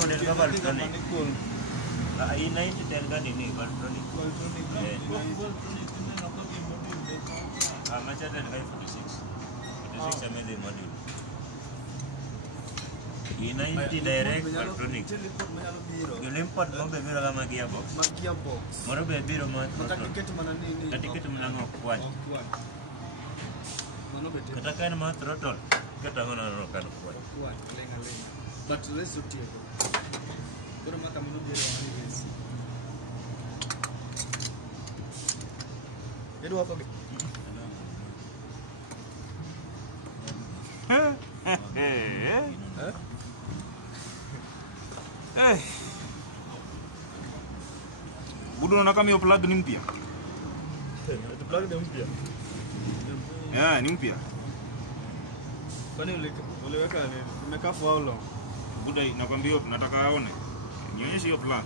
Model ka Valtronic. I-90 kan ini Valtronic. Macam ada kayak 46. 46 sama dia model. I-90 direct Valtronic. Dilempar mau bebiro sama gearbox. Mau bebiro mau throttle. Tadi kita menangok kuat. Katakan mau throttle. Kita menangokkan kuat. But let's do it. Pero mata minum biro ani besi. Edu apa be? Budu na kama hiyo plug ni mpya. Itu plug ni mpya. Ya, ni mpya. Kwani uliweka ni umekaa for how long? Buda nakwambia nataka aone. Nionyeshe hiyo plug.